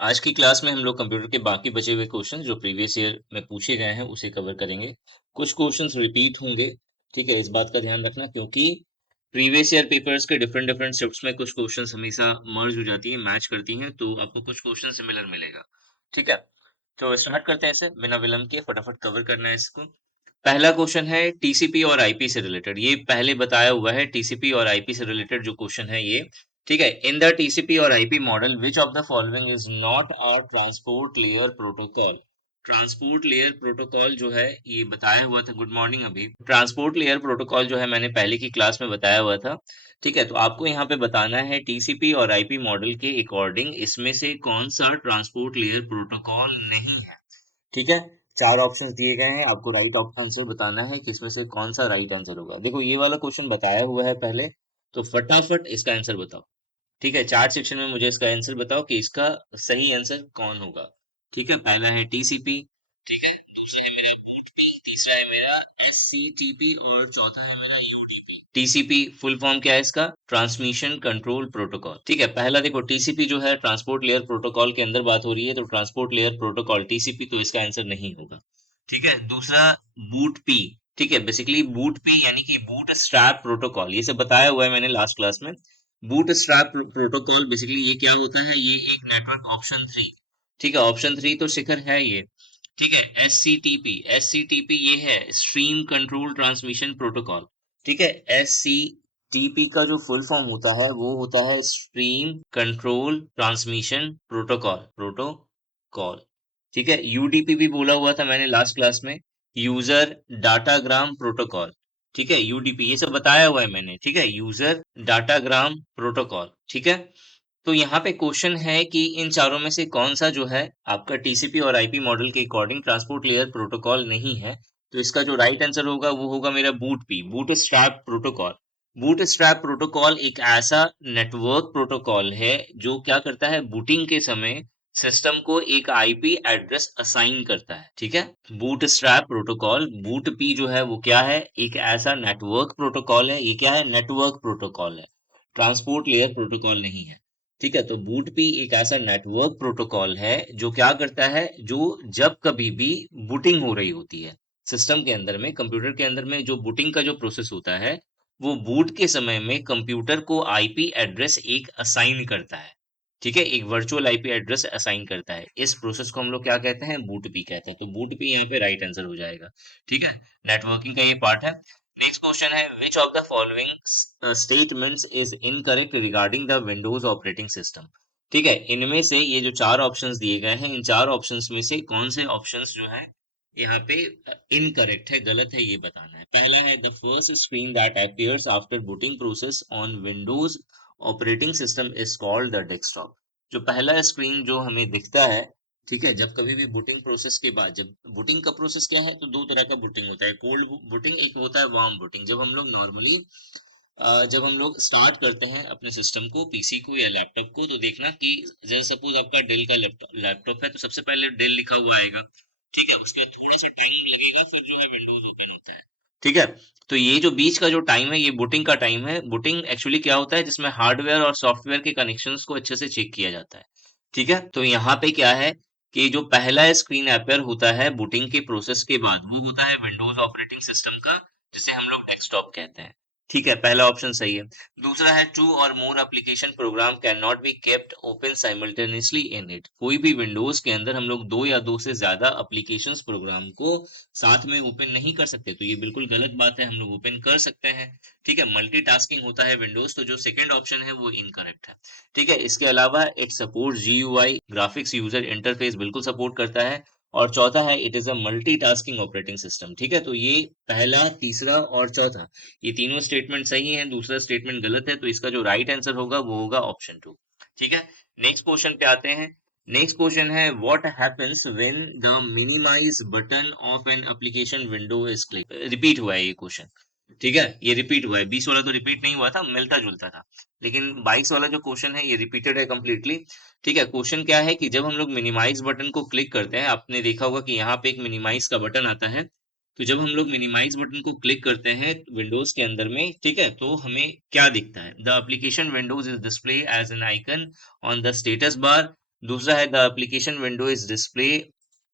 आज की क्लास में हम लोग कंप्यूटर के बाकी बचे हुए क्वेश्चन जो प्रीवियस ईयर में पूछे गए हैं उसे कवर करेंगे। कुछ क्वेश्चंस रिपीट होंगे, ठीक है, इस बात का ध्यान रखना क्योंकि प्रीवियस ईयर पेपर्स के डिफरेंट डिफरेंट शिफ्ट्स में कुछ क्वेश्चंस हमेशा मर्ज हो जाती है, मैच करती हैं, तो आपको कुछ क्वेश्चन सिमिलर मिलेगा। ठीक है, तो स्टार्ट करते हैं इसे बिना विलंब के, फटाफट कवर करना है इसको। पहला क्वेश्चन है टीसीपी और आईपी से रिलेटेड। ये पहले बताया हुआ है, टीसीपी और आईपी से रिलेटेड जो क्वेश्चन है ये। ठीक है, इन द टीसीपी और IP model which of the following is not a transport layer protocol. Transport layer protocol जो है ये बताया हुआ था, गुड मॉर्निंग अभी। ट्रांसपोर्ट लेयर प्रोटोकॉल जो है मैंने पहले की क्लास में बताया हुआ था। ठीक है, तो आपको यहाँ पे बताना है टीसीपी और आईपी मॉडल के अकॉर्डिंग इसमें से कौन सा ट्रांसपोर्ट लेयर प्रोटोकॉल नहीं है। ठीक है, चार ऑप्शंस दिए गए हैं, आपको राइट आंसर बताना है कि इसमें से कौन सा राइट आंसर होगा। देखो ये वाला क्वेश्चन बताया हुआ है पहले, तो फटाफट इसका आंसर बताओ। ठीक है, चार सेक्शन में मुझे इसका आंसर बताओ कि इसका सही आंसर कौन होगा। ठीक है, पहला है टीसीपी, ठीक है, दूसरा है मेरा बूटपी, तीसरा है मेरा एससीटीपी और चौथा है मेरा यूडीपी। टीसीपी फुल फॉर्म क्या है इसका? Transmission control protocol. ठीक है, पहला देखो टीसीपी जो है ट्रांसपोर्ट लेयर प्रोटोकॉल के अंदर बात हो रही है, तो ट्रांसपोर्ट लेयर प्रोटोकॉल टीसीपी, तो इसका आंसर नहीं होगा। ठीक है, दूसरा बूट पी। ठीक है, बेसिकली बूट पी यानी कि बूट स्ट्रैप प्रोटोकॉल, ये सब बताया हुआ है मैंने लास्ट क्लास में। बूट स्ट्रैप प्रोटोकॉल बेसिकली ये क्या होता है, ये एक नेटवर्क ऑप्शन थ्री। ठीक है, ऑप्शन थ्री तो शिखर है ये। ठीक है, एससीटीपी, एससीटीपी ये है स्ट्रीम कंट्रोल ट्रांसमिशन प्रोटोकॉल। ठीक है, एससीटीपी का जो फुल फॉर्म होता है वो होता है stream control transmission protocol, protocol. ठीक है, यूडीपी भी बोला हुआ था मैंने लास्ट क्लास में, यूजर डाटाग्राम प्रोटोकॉल। ठीक है, यूडीपी ये सब बताया हुआ है मैंने। ठीक है, यूजर डाटाग्राम प्रोटोकॉल। ठीक है, तो यहाँ पे क्वेश्चन है कि इन चारों में से कौन सा जो है आपका टीसीपी और आईपी मॉडल के अकॉर्डिंग ट्रांसपोर्ट लेयर प्रोटोकॉल नहीं है। तो इसका जो राइट आंसर होगा वो होगा मेरा boot P, boot strap protocol. Boot strap protocol एक ऐसा नेटवर्क प्रोटोकॉल है जो क्या करता है, बूटिंग के समय सिस्टम को एक आईपी एड्रेस असाइन करता है। ठीक है, boot strap protocol, boot P जो है वो क्या है, एक ऐसा नेटवर्क प्रोटोकॉल है। ये क्या है, नेटवर्क प्रोटोकॉल है, ट्रांसपोर्ट लेयर प्रोटोकॉल नहीं है। ठीक है, तो बूट पी एक ऐसा नेटवर्क प्रोटोकॉल है जो क्या करता है, जो जब कभी भी बूटिंग हो रही होती है सिस्टम के अंदर में, कंप्यूटर के अंदर में जो बूटिंग का जो प्रोसेस होता है, वो बूट के समय में कंप्यूटर को आईपी एड्रेस एक असाइन करता है। ठीक है, एक वर्चुअल आईपी एड्रेस असाइन करता है। इस प्रोसेस को हम लोग क्या कहते हैं, बूट पी कहते हैं। तो बूट पी यहाँ पे राइट आंसर हो जाएगा। ठीक है, नेटवर्किंग का ये पार्ट है। नेक्स्ट क्वेश्चन है which of the following statements is incorrect regarding the Windows operating system. ठीक है, इनमें से ये जो चार ऑप्शंस दिए गए हैं, इन चार ऑप्शंस में से कौन से ऑप्शंस जो है यहाँ पे इनकरेक्ट है, गलत है, ये बताना है। पहला है the first screen that appears after booting process on Windows operating system is called the desktop. जो पहला स्क्रीन जो हमें दिखता है, ठीक है, जब कभी भी बूटिंग प्रोसेस के बाद, जब बूटिंग का प्रोसेस क्या है, तो दो तरह का बूटिंग होता है, कोल्ड बूटिंग, एक होता है वार्म बूटिंग। जब हम लोग नॉर्मली जब हम लोग स्टार्ट करते हैं अपने सिस्टम को, पीसी को या लैपटॉप को, तो देखना कि जैसे सपोज आपका डेल का लैपटॉप है, तो सबसे पहले डेल लिखा हुआ आएगा। ठीक है, उसके बाद थोड़ा सा टाइम लगेगा, फिर जो है विंडोज ओपन होता है। ठीक है, तो ये जो बीच का जो टाइम है ये बूटिंग का टाइम है। बूटिंग एक्चुअली क्या होता है, जिसमें हार्डवेयर और सॉफ्टवेयर के कनेक्शंस को अच्छे से चेक किया जाता है। ठीक है, तो यहाँ पे क्या है कि जो पहला स्क्रीन अपेयर होता है बूटिंग के प्रोसेस के बाद, वो होता है विंडोज ऑपरेटिंग सिस्टम का, जिसे हम लोग डेस्कटॉप कहते हैं। ठीक है, पहला ऑप्शन सही है। दूसरा है two or more application program can not be kept open simultaneously in it. कोई भी विंडोज के अंदर हम लोग दो या दो से ज्यादा एप्लीकेशंस प्रोग्राम को साथ में ओपन नहीं कर सकते, तो ये बिल्कुल गलत बात है, हम लोग ओपन कर सकते हैं। ठीक है, मल्टीटास्किंग होता है विंडोज, तो जो सेकंड ऑप्शन है वो इनकरेक्ट है। ठीक है, इसके अलावा it supports GUI, graphics user interface बिल्कुल सपोर्ट करता है। और चौथा है it is a multitasking operating system. ठीक है, तो ये पहला, तीसरा और चौथा, ये तीनों स्टेटमेंट सही हैं, दूसरा स्टेटमेंट गलत है, तो इसका जो राइट आंसर होगा वो होगा ऑप्शन टू। ठीक है, नेक्स्ट क्वेश्चन पे आते हैं। नेक्स्ट क्वेश्चन है what happens when the minimize button of an application window is click. Repeat हुआ है ये क्वेश्चन। ठीक है, ये रिपीट हुआ है, 20 वाला तो रिपीट नहीं हुआ था, मिलता जुलता था, लेकिन 22 वाला जो क्वेश्चन है ये रिपीटेड है कंप्लीटली। ठीक है, क्वेश्चन क्या है कि जब हम लोग मिनिमाइज बटन को क्लिक करते हैं, आपने देखा होगा कि यहाँ पे एक मिनिमाइज का बटन आता है, तो जब हम लोग मिनिमाइज बटन को क्लिक करते हैं विंडोज के अंदर में, ठीक है, तो हमें क्या दिखता है, the application windows is display as an icon on the status bar दूसरा है the application window is display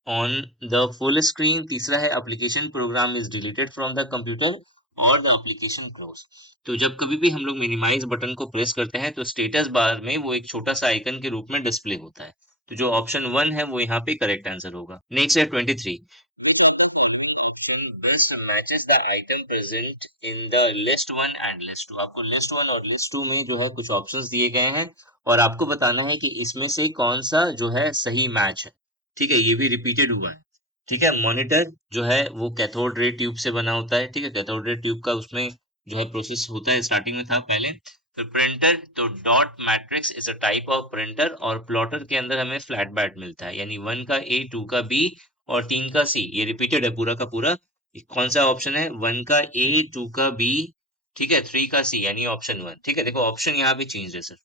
on the full screen. तीसरा है application program is deleted from the computer और द एप्लीकेशन क्लोज। तो जब कभी भी हम लोग मिनिमाइज बटन को प्रेस करते हैं तो स्टेटस बार में वो एक छोटा सा आइकन के रूप में डिस्प्ले होता है। तो जो ऑप्शन 1 है वो यहाँ पे करेक्ट आंसर होगा। नेक्स्ट है 23, best matches the item present in the list 1 and list 2। आपको लिस्ट 1 और लिस्ट 2 में जो है कुछ ऑप्शंस दिए गए हैं और आपको बताना है कि इसमें से कौन सा जो है सही मैच है। ठीक है, ये भी रिपीटेड हुआ है। ठीक है, मॉनिटर जो है वो कैथोड रे ट्यूब से बना होता है। ठीक है, कैथोड रे ट्यूब का उसमें जो है प्रोसेस होता है, स्टार्टिंग में था पहले। फिर प्रिंटर, तो dot matrix is a type of printer और प्लॉटर के अंदर हमें फ्लैट बैट मिलता है, यानी 1 का ए, 2 का बी और 3 का सी। ये रिपीटेड है पूरा का पूरा। कौन सा ऑप्शन है? 1 का ए, 2 का बी, ठीक है, 3 का सी, यानी ऑप्शन 1। ठीक है, देखो ऑप्शन यहाँ पे चेंज है सर।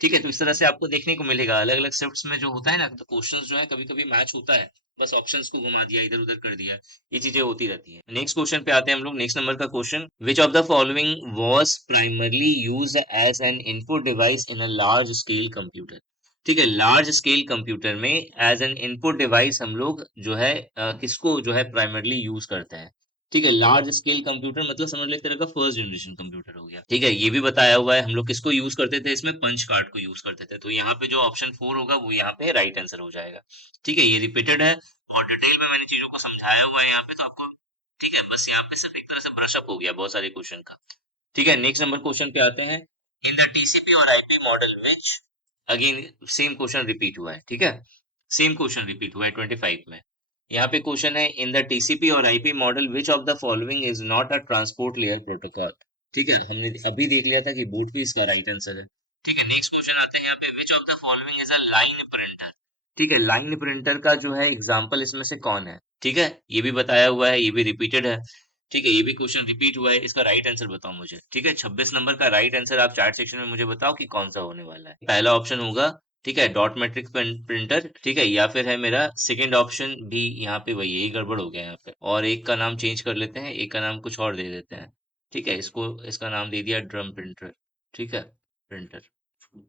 ठीक है, तो इस तरह से आपको देखने को मिलेगा अलग अलग शिफ्ट्स में जो होता है ना, तो क्वेश्चंस जो है कभी कभी मैच होता है, बस ऑप्शंस को घुमा दिया, इधर उधर कर दिया, ये चीजें होती रहती है। नेक्स्ट क्वेश्चन पे आते हैं हम लोग। नेक्स्ट नंबर का question, which of the following was primarily used as an input device in a large scale computer. ठीक है, लार्ज स्केल कंप्यूटर में एज एन इनपुट डिवाइस हम लोग जो है किसको जो है प्राइमरली यूज करते हैं। ठीक है, लार्ज स्केल कंप्यूटर मतलब समझ लो एक तरह का फर्स्ट जनरेशन कंप्यूटर हो गया। ठीक है, ये भी बताया हुआ है हम लोग किसको यूज करते थे, इसमें पंच कार्ड को यूज करते थे। तो यहाँ पे जो ऑप्शन 4 होगा वो यहाँ पे राइट आंसर हो जाएगा। ठीक है, ये रिपीटेड है और डिटेल में मैंने चीजों को समझाया हुआ है यहाँ पे, तो आपको ठीक है, बस यहाँ पे सिर्फ एक तरह से ब्रश अप हो गया बहुत सारे क्वेश्चन का। ठीक है, नेक्स्ट नंबर क्वेश्चन पे आते हैं। इन द टीसीपी और IP model which, again same question repeat हुआ है। ठीक है, सेम क्वेश्चन रिपीट हुआ है 25 में। यहाँ पे क्वेश्चन है, इन द टीसीपी और IP model which of the following is not a transport layer protocol. ठीक है, हमने अभी देख लिया था कि बोट भी इसका राइट आंसर है। ठीक है, नेक्स्ट क्वेश्चन आते हैं यहाँ पे, which of the following is a line printer. ठीक है, लाइन प्रिंटर का जो है एग्जाम्पल इसमें से कौन है। ठीक है, ये भी बताया हुआ है, ये भी रिपीटेड है। ठीक है, ये भी क्वेश्चन रिपीट हुआ है, इसका राइट आंसर बताओ मुझे। ठीक है, 26 नंबर का राइट आंसर आप चैट सेक्शन में मुझे बताओ कि कौन सा होने वाला है। पहला ऑप्शन होगा, ठीक है, डॉट मैट्रिक्स प्रिंटर। ठीक है, या फिर है मेरा सेकंड ऑप्शन भी यहाँ पे वही, यही गड़बड़ हो गया यहाँ पे, और एक का नाम चेंज कर लेते हैं, एक का नाम कुछ और दे देते हैं। ठीक है, इसको इसका नाम दे दिया ड्रम प्रिंटर। ठीक है, प्रिंटर।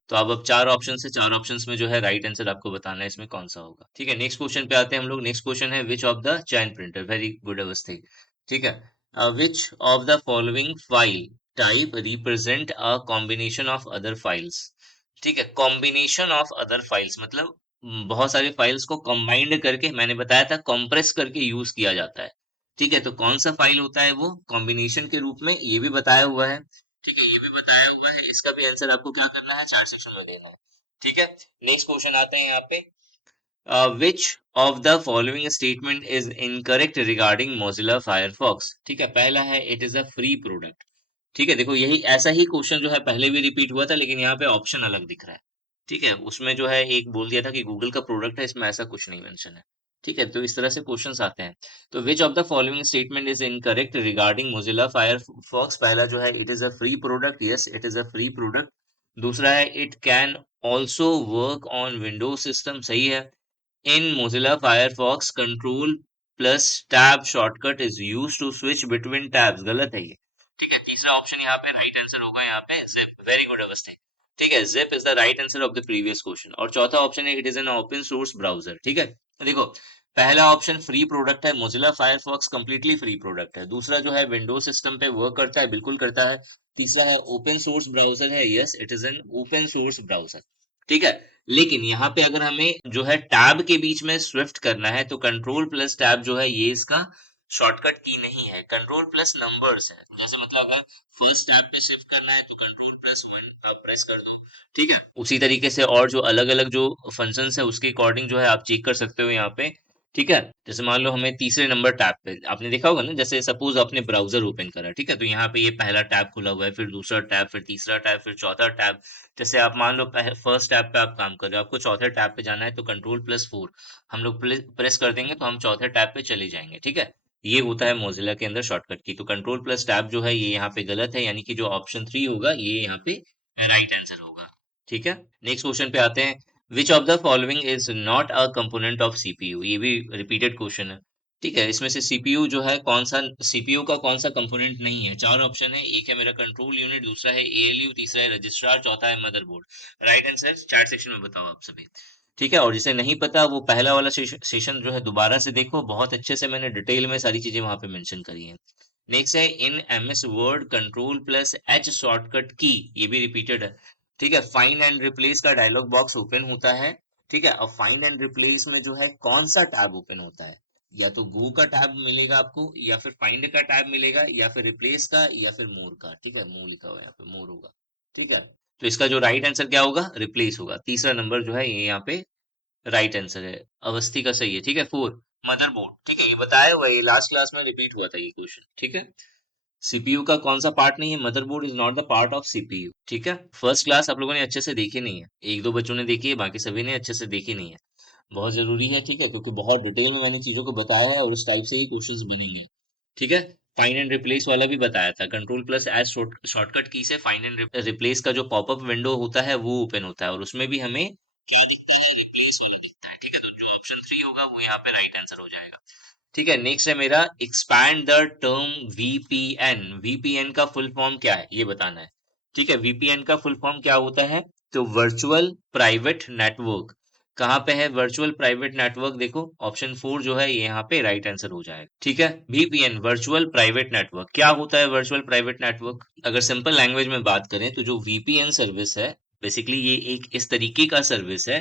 तो अब चार ऑप्शन से, चार ऑप्शंस में जो है राइट आंसर आपको बताना है इसमें कौन सा होगा। ठीक है, नेक्स्ट क्वेश्चन पे आते हैं हम लोग। नेक्स्ट क्वेश्चन है, which of the chain printer, very good Awasthi. ठीक है, which of the following file type represent a combination of other files. ठीक है, कॉम्बिनेशन ऑफ अदर फाइल्स मतलब बहुत सारी फाइल्स को कंबाइंड करके, मैंने बताया था कंप्रेस करके यूज किया जाता है। ठीक है, तो कौन सा फाइल होता है वो कॉम्बिनेशन के रूप में, ये भी बताया हुआ है। ठीक है, ये भी बताया हुआ है, इसका भी आंसर आपको क्या करना है, चार्ट सेक्शन में देना है। ठीक है, नेक्स्ट क्वेश्चन आते हैं यहाँ पे, which of the following statement is incorrect regarding Mozilla Firefox। ठीक है, पहला है it is a free product। ठीक है, देखो यही ऐसा ही क्वेश्चन जो है पहले भी रिपीट हुआ था, लेकिन यहाँ पे ऑप्शन अलग दिख रहा है। ठीक है, उसमें जो है एक बोल दिया था कि गूगल का प्रोडक्ट है, इसमें ऐसा कुछ नहीं मेंशन है। ठीक है, तो इस तरह से क्वेश्चंस आते हैं। तो विच of the following statement is incorrect regarding Mozilla Firefox. पहला जो है it is a free product, yes it is a free product. दूसरा है it can also work on Windows system, सही है। In Mozilla Firefox, Control plus Tab shortcut is used to switch between tabs, गलत है ये। ठीक है, तीसरा ऑप्शन यहाँ पे राइट आंसर होगा, यहाँ पे zip, वेरी गुड अवस्थी। ठीक है, zip is the right answer of the previous question. और चौथा ऑप्शन है it is an open source browser. ठीक है, तो देखो पहला ऑप्शन फ्री प्रोडक्ट है, Mozilla Firefox completely free product है। दूसरा जो है विंडोज सिस्टम पे वर्क करता है, बिल्कुल करता है। तीसरा है ओपन सोर्स ब्राउजर है, yes it is an open source browser. ठीक है, लेकिन यहाँ पे अगर हमें जो है टैब के बीच में स्विफ्ट करना है तो कंट्रोल प्लस टैब जो है ये इसका शॉर्टकट की नहीं है, कंट्रोल प्लस नंबर्स है। जैसे मतलब अगर फर्स्ट टैब पे शिफ्ट करना है तो कंट्रोल प्लस 1 आप प्रेस कर दो। ठीक है, उसी तरीके से और जो अलग अलग जो फंक्शंस है उसके अकॉर्डिंग जो है आप चेक कर सकते हो यहाँ पे। ठीक है, जैसे मान लो हमें तीसरे नंबर टैब पे, आपने देखा होगा ना, जैसे सपोज आपने ब्राउजर ओपन करा, ठीक है, तो यहाँ पे ये पहला टैब खुला हुआ है, फिर दूसरा टैब, फिर तीसरा टैब, फिर चौथा टैब। जैसे आप मान लो फर्स्ट टैब पे आप काम कर रहे हो, आपको चौथे टैब पे जाना है तो कंट्रोल+4 हम लोग प्रेस कर देंगे तो हम चौथे टैब पे चले जाएंगे। ठीक है, ये होता है मोजिला के अंदर शॉर्टकट की। तो कंट्रोल प्लस टैब जो है ये यहाँ पे गलत है, यानी कि जो ऑप्शन 3 होगा ये यहाँ पे राइट आंसर होगा। ठीक है, नेक्स्ट क्वेश्चन पे आते हैं, विच of the following is not a component of CPU. ये भी रिपीटेड क्वेश्चन है। ठीक है, इसमें से सीपीयू जो है कौन सा, सीपीयू का कौन सा कंपोनेंट नहीं है। चार ऑप्शन है, एक है मेरा कंट्रोल यूनिट, दूसरा है एएलयू, तीसरा है रजिस्ट्रार, चौथा है motherboard. Right answer chat section में बताओ आप सभी। ठीक है, और जिसे नहीं पता वो पहला वाला सेशन जो है दोबारा से देखो, बहुत अच्छे से मैंने डिटेल में सारी चीजें वहां पे मेंशन करी हैं। नेक्स्ट है in MS word control plus H shortcut की, ये भी रिपीटेड है। ठीक है, फाइंड एंड रिप्लेस का डायलॉग बॉक्स ओपन होता है। ठीक है, अब फाइंड एंड रिप्लेस में जो है कौन सा टैब ओपन होता है, या तो गो का टैब मिलेगा आपको, या फिर फाइंड का टैब मिलेगा, या फिर रिप्लेस का, या फिर मोर का। ठीक है, मोर लिखा हुआ है यहाँ पे, मोर होगा। ठीक है, तो इसका जो राइट आंसर क्या होगा, रिप्लेस होगा। तीसरा नंबर जो है ये यहाँ पे राइट आंसर है, अवस्थी का सही है। ठीक है, फोर मदरबोर्ड। ठीक है, ये बताया हुआ है, ये लास्ट क्लास में रिपीट हुआ था ये क्वेश्चन। ठीक है, सीपीयू का कौन सा पार्ट नहीं है, motherboard is not the part of CPU. ठीक है, फर्स्ट क्लास आप लोगों ने अच्छे से देखी नहीं है, एक दो बच्चों ने देखी है, बाकी सभी ने अच्छे से देखी नहीं है। बहुत जरूरी है, ठीक है, क्योंकि बहुत डिटेल में मैंने चीजों को बताया है और उस टाइप से ही क्वेश्चंस बनेंगे। ठीक है, फाइंड एंड रिप्लेस वाला भी बताया था, कंट्रोल प्लस एज शॉर्टकट की से फाइंड एंड रिप्लेस का जो पॉपअप विंडो होता है वो ओपन होता है, और उसमें भी हमें रिप्लेस वाला दिखता है। ठीक है, तो जो ऑप्शन 3 होगा वो यहाँ पे राइट आंसर हो जाएगा। ठीक है, नेक्स्ट है मेरा expand the term VPN. VPN का फुल फॉर्म क्या है ये बताना है। ठीक है, वीपीएन का फुल फॉर्म क्या होता है, तो वर्चुअल प्राइवेट नेटवर्क। कहाँ पे है वर्चुअल प्राइवेट नेटवर्क, देखो ऑप्शन 4 जो है ये यहाँ पे राइट आंसर हो जाएगा। ठीक है, वीपीएन वर्चुअल प्राइवेट नेटवर्क क्या होता है, वर्चुअल प्राइवेट नेटवर्क अगर सिंपल लैंग्वेज में बात करें तो जो वीपीएन सर्विस है, बेसिकली ये एक इस तरीके का सर्विस है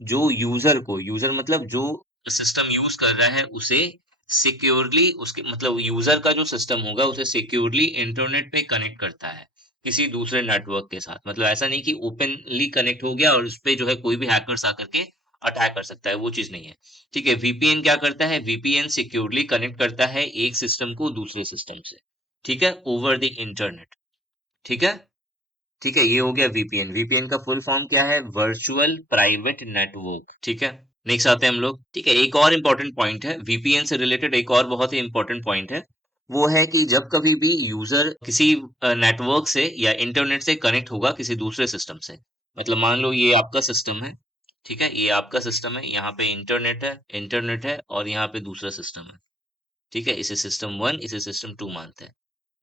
जो यूजर को, यूजर मतलब जो सिस्टम यूज कर रहा है उसे सिक्योरली, उसके मतलब यूजर का जो सिस्टम होगा उसे सिक्योरली इंटरनेट पे कनेक्ट करता है किसी दूसरे नेटवर्क के साथ। मतलब ऐसा नहीं कि ओपनली कनेक्ट हो गया और उस पे जो है कोई भी हैकर्स आकर के अटैक कर सकता है, वो चीज नहीं है। ठीक है, वीपीएन क्या करता है, वीपीएन सिक्योरली कनेक्ट करता है एक सिस्टम को दूसरे सिस्टम से। ठीक है, ओवर द इंटरनेट। ठीक है, ठीक है, ये हो गया वीपीएन। वीपीएन का फुल फॉर्म क्या है, वर्चुअल प्राइवेट नेटवर्क। ठीक है, नेक्स्ट आते हैं हम लोग। ठीक है, एक और इंपॉर्टेंट पॉइंट है वीपीएन से रिलेटेड, एक और बहुत ही इंपॉर्टेंट पॉइंट है, वो है कि जब कभी भी यूजर किसी नेटवर्क से या इंटरनेट से कनेक्ट होगा किसी दूसरे सिस्टम से, मतलब मान लो ये आपका सिस्टम है। ठीक है, ये आपका सिस्टम है, यहाँ पे इंटरनेट है और यहाँ पे दूसरा सिस्टम है। ठीक है, इसे सिस्टम वन, इसे सिस्टम टू मानते हैं।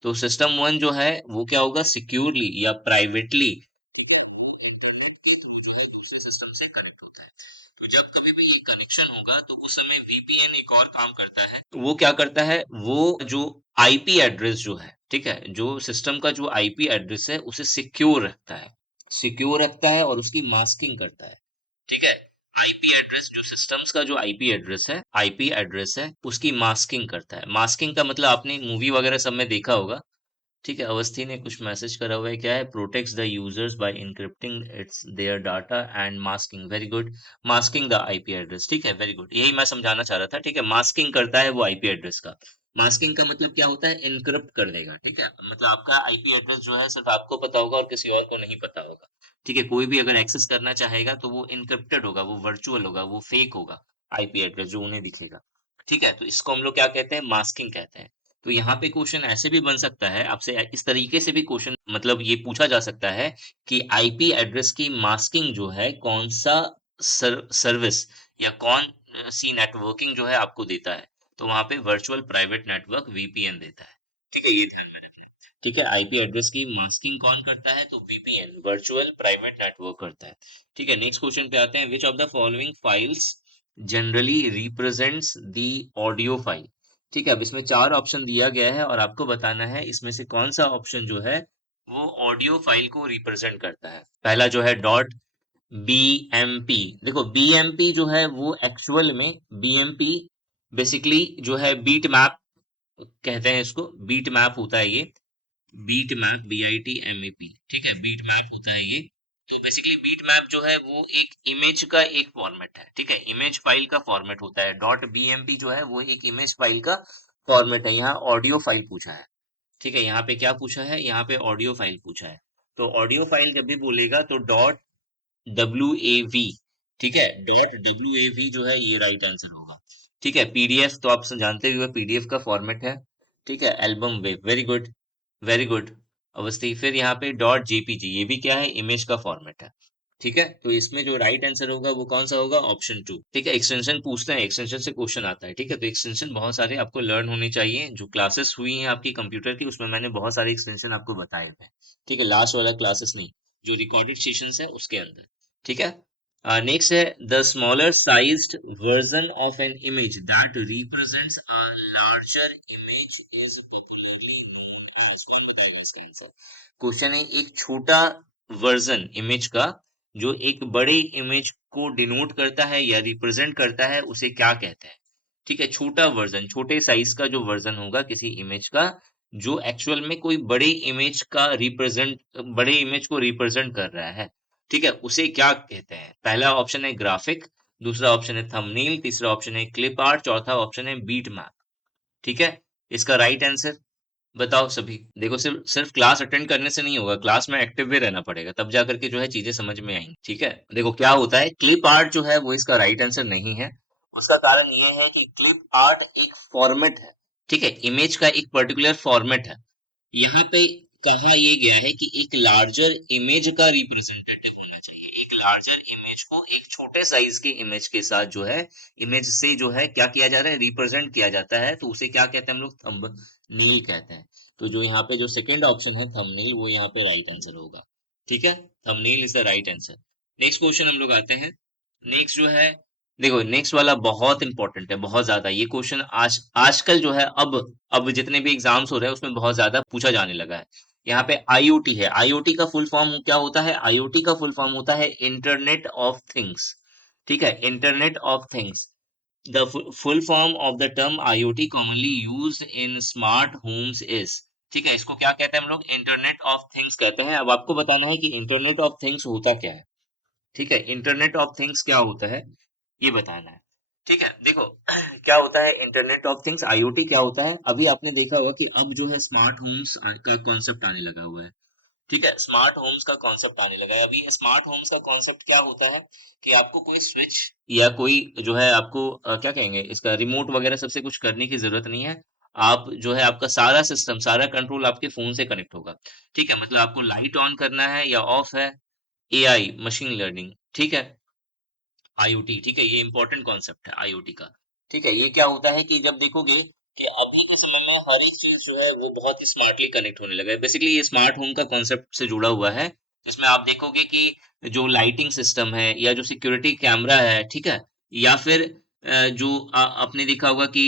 तो सिस्टम वन जो है वो क्या होगा, सिक्योरली या प्राइवेटली सिस्टम से कनेक्ट होता है। तो जब कभी भी ये कनेक्शन होगा तो उस समय वीपीएन एक और काम करता है, तो वो क्या करता है, वो जो आईपी एड्रेस जो है, ठीक है, जो सिस्टम का जो आईपी एड्रेस है उसे सिक्योर रखता है, सिक्योर रखता है और उसकी मास्किंग करता है। ठीक है, आईपी एड्रेस जो सिस्टम्स का जो आईपी एड्रेस है उसकी मास्किंग करता है। मास्किंग का मतलब आपने मूवी वगैरह सब में देखा होगा। ठीक है, अवस्थी ने कुछ मैसेज करा हुआ है, क्या है, protects the users by encrypting its their data and masking. Very good, masking the IP address. ठीक है, वेरी गुड, यही मैं समझाना चाह रहा था। ठीक है, मास्किंग करता है वो आईपी एड्रेस का। मास्किंग का मतलब क्या होता है, इनक्रिप्ट कर देगा। ठीक है, मतलब आपका आईपी एड्रेस जो है सिर्फ आपको पता होगा और किसी और को नहीं पता होगा। ठीक है, कोई भी अगर एक्सेस करना चाहेगा तो वो इनक्रिप्टेड होगा, वो वर्चुअल होगा, वो फेक होगा आईपी एड्रेस जो उन्हें दिखेगा। ठीक है, तो इसको हम लोग क्या कहते हैं, मास्किंग कहते हैं। तो यहाँ पे क्वेश्चन ऐसे भी बन सकता है आपसे, इस तरीके से भी क्वेश्चन मतलब ये पूछा जा सकता है कि आईपी एड्रेस की मास्किंग जो है कौन सा सर्विस या कौन सी नेटवर्किंग जो है आपको देता है, तो वहां पे वर्चुअल प्राइवेट नेटवर्क वीपीएन देता है। ठीक है, ये ध्यान में रखना है। ठीक है, आईपी एड्रेस की मास्किंग कौन करता है, तो वीपीएन वर्चुअल प्राइवेट नेटवर्क करता है। ठीक है, नेक्स्ट क्वेश्चन पे आते हैं, विच of the following files generally represents the audio file. ठीक है, अब इसमें चार ऑप्शन दिया गया है और आपको बताना है इसमें से कौन सा ऑप्शन जो है वो ऑडियो फाइल को रिप्रेजेंट करता है। पहला जो है डॉट बीएमपी। देखो बीएमपी जो है वो एक्चुअल में बीएमपी बेसिकली जो है बीट मैप कहते हैं इसको, बीट मैप होता है ये, बीट मैप, BITMAP। ठीक है, बीट मैप होता है ये। तो बेसिकली बीट मैप जो है वो एक इमेज का एक फॉर्मेट है। ठीक है, इमेज फाइल का फॉर्मेट होता है। डॉट बीएमपी जो है वो एक इमेज फाइल का फॉर्मेट है। यहाँ ऑडियो फाइल पूछा है। ठीक है, यहाँ पे क्या पूछा है, यहाँ पे ऑडियो फाइल पूछा है। तो ऑडियो फाइल जब भी बोलेगा तो डॉट WAV। ठीक है, डॉट WAV जो है ये राइट आंसर होगा। ठीक है, पीडीएफ तो आप जानते ही हो पीडीएफ का फॉर्मेट है। ठीक है, album web, very good, very good Awasthi. फिर यहाँ पे डॉट जेपीजी, ये भी क्या है, इमेज का फॉर्मेट है। ठीक है, तो इसमें जो राइट आंसर होगा वो कौन सा होगा, ऑप्शन 2। ठीक है, एक्सटेंशन पूछते हैं, एक्सटेंशन से क्वेश्चन आता है। ठीक है, तो एक्सटेंशन बहुत सारे आपको लर्न होने चाहिए, जो क्लासेस हुई हैं आपकी कंप्यूटर की उसमें मैंने बहुत सारे एक्सटेंशन आपको बताए हुए हैं। ठीक है, लास्ट वाला क्लासेस नहीं, जो रिकॉर्डेड सेशंस है उसके अंदर। ठीक है, नेक्स्ट है the smaller sized version of an image that represents a larger image is popularly known as. कौन बताएगा इसका आंसर? क्वेश्चन है एक छोटा वर्जन इमेज का जो एक बड़े इमेज को डिनोट करता है या रिप्रेजेंट करता है उसे क्या कहते हैं? ठीक है, छोटा वर्जन, छोटे साइज का जो वर्जन होगा किसी इमेज का जो एक्चुअल में कोई बड़े इमेज को रिप्रेजेंट कर रहा है, ठीक है, उसे क्या कहते हैं? पहला ऑप्शन है ग्राफिक, दूसरा ऑप्शन है थंबनेल, तीसरा ऑप्शन है क्लिप आर्ट, चौथा ऑप्शन है बीट मैप। ठीक है, इसका राइट आंसर बताओ सभी। देखो सिर्फ सिर्फ क्लास अटेंड करने से नहीं होगा, क्लास में एक्टिव भी रहना पड़ेगा, तब जा करके जो है चीजें समझ में आएंगी। ठीक है, देखो क्या होता है, क्लिप आर्ट जो है वो इसका राइट आंसर नहीं है। उसका कारण ये है कि क्लिप आर्ट एक फॉर्मेट है, ठीक है, इमेज का एक पर्टिकुलर फॉर्मेट है। यहाँ पे कहा ये गया है कि एक लार्जर इमेज का रिप्रेजेंटेटिव होना चाहिए, एक लार्जर इमेज को एक छोटे साइज के इमेज के साथ जो है, इमेज से जो है क्या किया जा रहा है, रिप्रेजेंट किया जाता है, तो उसे क्या कहते हैं हम लोग? थंबनेल कहते हैं। तो जो यहाँ पे जो सेकंड ऑप्शन है थंबनेल, वो यहाँ पे राइट आंसर होगा। ठीक है, thumbnail is the right answer. Next question हम लोग आते हैं। नेक्स्ट जो है, देखो नेक्स्ट वाला बहुत इंपॉर्टेंट है, बहुत ज्यादा। ये क्वेश्चन आजकल जो है, अब जितने भी एग्जाम्स हो रहे हैं उसमें बहुत ज्यादा पूछा जाने लगा है। यहाँ पे आईओटी है, आईओटी का फुल फॉर्म क्या होता है? आईओटी का फुल फॉर्म होता है इंटरनेट ऑफ थिंग्स। ठीक है, internet of things. The full form of the term IoT commonly used in smart homes is. ठीक है, इसको क्या कहते हैं हम लोग? इंटरनेट ऑफ थिंग्स कहते हैं। अब आपको बताना है कि इंटरनेट ऑफ थिंग्स होता क्या है। ठीक है, इंटरनेट ऑफ थिंग्स क्या होता है ये बताना है। ठीक है, देखो क्या होता है इंटरनेट ऑफ थिंग्स, आईओटी क्या होता है? अभी आपने देखा होगा कि अब जो है स्मार्ट होम्स का कॉन्सेप्ट आने लगा हुआ है। ठीक है, स्मार्ट होम्स का कॉन्सेप्ट आने लगा है। अभी स्मार्ट होम्स का कॉन्सेप्ट क्या होता है कि आपको कोई स्विच या कोई जो है आपको क्या कहेंगे, इसका रिमोट वगैरह सबसे कुछ करने की जरूरत नहीं है। आप जो है आपका सारा सिस्टम, सारा कंट्रोल आपके फोन से कनेक्ट होगा। ठीक है, मतलब आपको लाइट ऑन करना है या ऑफ है, एआई, मशीन लर्निंग, ठीक है, आईओटी। ठीक है, ये इंपॉर्टेंट कॉन्सेप्ट है आईओटी का। ठीक है, ये क्या होता है कि जब देखोगे कि अभी के समय में हर एक चीज जो है वो बहुत स्मार्टली कनेक्ट होने लगा है। बेसिकली ये स्मार्ट होम का कॉन्सेप्ट से जुड़ा हुआ है, जिसमें आप देखोगे कि जो लाइटिंग सिस्टम है या जो सिक्योरिटी कैमरा है, ठीक है, या फिर जो आपने देखा होगा कि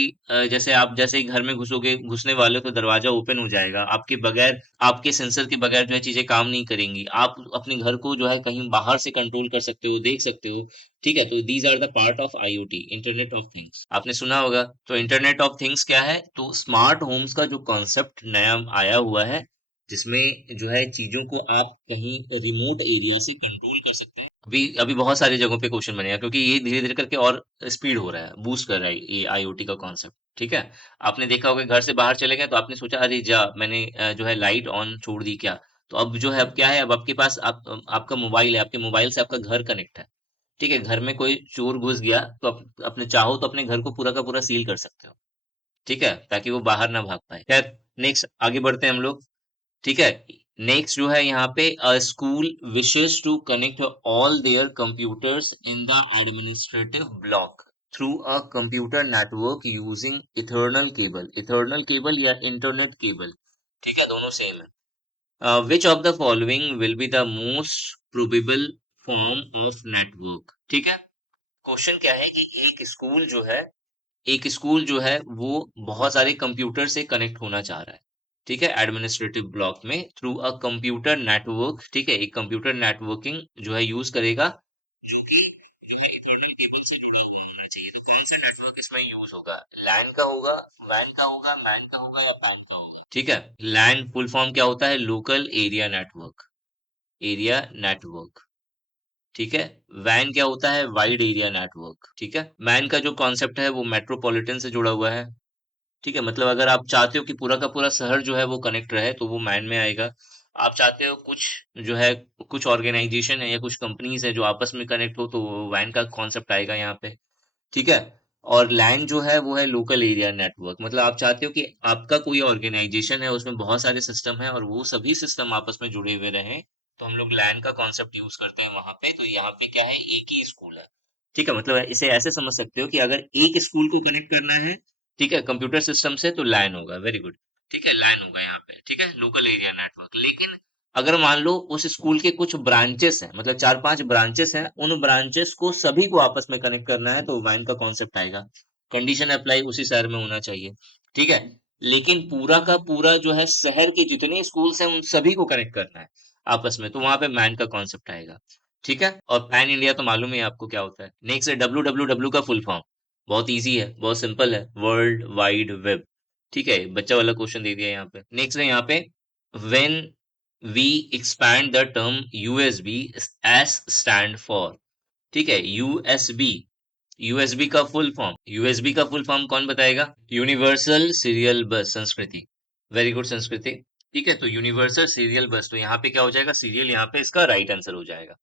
जैसे आप जैसे ही घर में घुसोगे, घुसने वाले हो तो दरवाजा ओपन हो जाएगा आपके बगैर, आपके सेंसर के बगैर जो है चीजें काम नहीं करेंगी। आप अपने घर को जो है कहीं बाहर से कंट्रोल कर सकते हो, देख सकते हो। ठीक है, तो these are the part of IoT, internet of things, आपने सुना होगा। तो इंटरनेट ऑफ थिंग्स क्या है? तो स्मार्ट होम्स का जो कॉन्सेप्ट नया आया हुआ है, जिसमें जो है चीजों को आप कहीं रिमोट एरिया से कंट्रोल कर सकते हैं। अभी अभी बहुत सारी जगहों पे क्वेश्चन बनेगा, क्योंकि ये धीरे धीरे करके और स्पीड हो रहा है, बूस्ट कर रहा है ये आईओटी का कॉन्सेप्ट। ठीक है, आपने देखा होगा घर से बाहर चले गए तो आपने सोचा अरे जा मैंने जो है लाइट ऑन छोड़ दी क्या? तो अब जो है अब क्या है, अब आपके पास आपका मोबाइल है, आपके मोबाइल से आपका घर कनेक्ट है। ठीक है, घर में कोई चोर घुस गया तो अपने चाहो तो अपने घर को पूरा का पूरा सील कर सकते हो। ठीक है, ताकि वो बाहर ना भाग पाए। खैर, नेक्स्ट आगे बढ़ते हैं हम लोग। ठीक है, नेक्स्ट जो है यहाँ पे school wishes to connect all their computers in the administrative block through a computer network using ethernet cable या इंटरनेट केबल। ठीक है, दोनों सेम है। which of the following will be the most probable form of network? ठीक है, question क्या है कि एक स्कूल जो है वो बहुत सारे कंप्यूटर से कनेक्ट होना चाह रहा है। ठीक है, एडमिनिस्ट्रेटिव ब्लॉक में थ्रू अ कंप्यूटर नेटवर्क। ठीक है, एक कंप्यूटर नेटवर्किंग जो है यूज करेगा, जो कि इथरनेट केबल से जुड़ा हुआ होना चाहिए। तो कौन सा नेटवर्क इसमें यूज होगा? लैन का होगा, वैन का होगा, मैन का होगा या पैन का होगा? ठीक है, लैन फुल फॉर्म क्या होता है? Local area network, area network. ठीक है, वैन क्या होता है? Wide area network. ठीक है, मैन का जो कॉन्सेप्ट है वो मेट्रोपॉलिटन से जुड़ा हुआ है। ठीक है, मतलब अगर आप चाहते हो कि पूरा का पूरा शहर जो है वो कनेक्ट रहे तो वो मैन में आएगा। आप चाहते हो कुछ जो है, कुछ ऑर्गेनाइजेशन है या कुछ कंपनीज है जो आपस में कनेक्ट हो, तो वो वैन का कॉन्सेप्ट आएगा यहाँ पे। ठीक है, और लैन जो है वो है लोकल एरिया नेटवर्क, मतलब आप चाहते हो कि आपका कोई ऑर्गेनाइजेशन है उसमें बहुत सारे सिस्टम है और वो सभी सिस्टम आपस में जुड़े हुए रहें, तो हम लोग लैन का कॉन्सेप्ट यूज करते हैं वहां पे। तो यहाँ पे क्या है, एक ही स्कूल है। ठीक है, मतलब इसे ऐसे समझ सकते हो कि अगर एक स्कूल को कनेक्ट करना है, ठीक है, कंप्यूटर सिस्टम से, तो लैन होगा। Very good. ठीक है, लैन होगा यहाँ पे। ठीक है, लोकल एरिया नेटवर्क। लेकिन अगर मान लो उस स्कूल के कुछ ब्रांचेस हैं, मतलब 4-5 ब्रांचेस हैं, उन ब्रांचेस को सभी को आपस में कनेक्ट करना है तो वाइन का कॉन्सेप्ट आएगा। कंडीशन अप्लाई उसी शहर में होना चाहिए, ठीक है। लेकिन पूरा का पूरा जो है शहर के जितने स्कूल्स हैं उन सभी को कनेक्ट करना है आपस में, तो वहां पे मैन का कॉन्सेप्ट आएगा, ठीक है। और पैन इंडिया तो मालूम ही है आपको क्या होता है। नेक्स्ट है डब्ल्यू का फुल फॉर्म। बहुत इजी है, बहुत सिंपल है, वर्ल्ड वाइड वेब, ठीक है। बच्चा वाला क्वेश्चन दे दिया यहाँ पे। नेक्स्ट है यहाँ पे, when we expand the term USB, S stand for, ठीक है। यूएसबी, यूएसबी का फुल फॉर्म, यूएसबी का फुल फॉर्म कौन बताएगा? यूनिवर्सल सीरियल बस, संस्कृति। वेरी गुड संस्कृति, ठीक है। तो यूनिवर्सल सीरियल बस, तो यहाँ पे क्या हो जाएगा? सीरियल यहाँ पे इसका राइट आंसर हो जाएगा,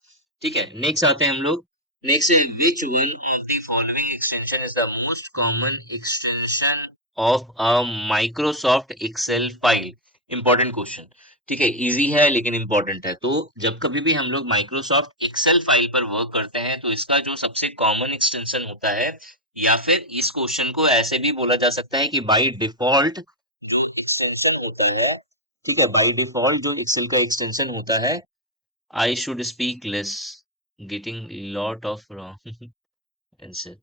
ठीक है। नेक्स्ट आते हैं हम लोग। नेक्स्ट है, which one of the following extension is the most common extension of a Microsoft Excel file? Important question, ठीक है। इजी है लेकिन इंपॉर्टेंट है। तो जब कभी भी हम लोग माइक्रोसॉफ्ट एक्सेल फाइल पर वर्क करते हैं तो इसका जो सबसे कॉमन एक्सटेंशन होता है, या फिर इस क्वेश्चन को ऐसे भी बोला जा सकता है कि बाय डिफॉल्ट एक्सटेंशन होता है, ठीक है। बाय डिफॉल्ट जो एक्सेल का एक्सटेंशन होता है, I should speak less, getting lot of wrong answer.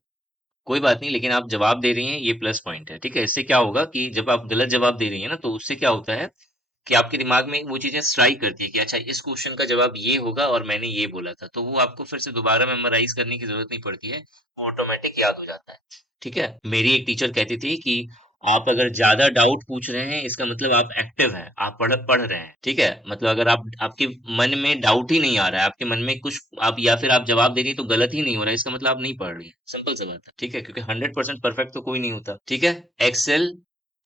कोई बात नहीं, लेकिन आप जवाब दे रही हैं, ये प्लस पॉइंट है, ठीक है। इससे क्या होगा कि जब आप गलत जवाब दे रही हैं ना, तो उससे क्या होता है कि आपके दिमाग में वो चीजें स्ट्राइक करती है कि अच्छा इस क्वेश्चन का जवाब ये होगा और मैंने ये बोला था, तो वो आपको फिर से दोबारा मेमोराइज करने की जरूरत नहीं पड़ती है, वो ऑटोमेटिक याद हो जाता है, ठीक है। मेरी एक टीचर कहती थी कि आप अगर ज्यादा डाउट पूछ रहे हैं इसका मतलब आप एक्टिव हैं, आप पढ़ पढ़ रहे हैं, ठीक है। मतलब अगर आप आपके मन में डाउट ही नहीं आ रहा है, आपके मन में कुछ आप या फिर आप जवाब दे रही हैं तो गलत ही नहीं हो रहा है, इसका मतलब आप नहीं पढ़ रही है, सिंपल सा बात है, ठीक है। क्योंकि 100% परफेक्ट तो कोई नहीं होता, ठीक है। एक्सेल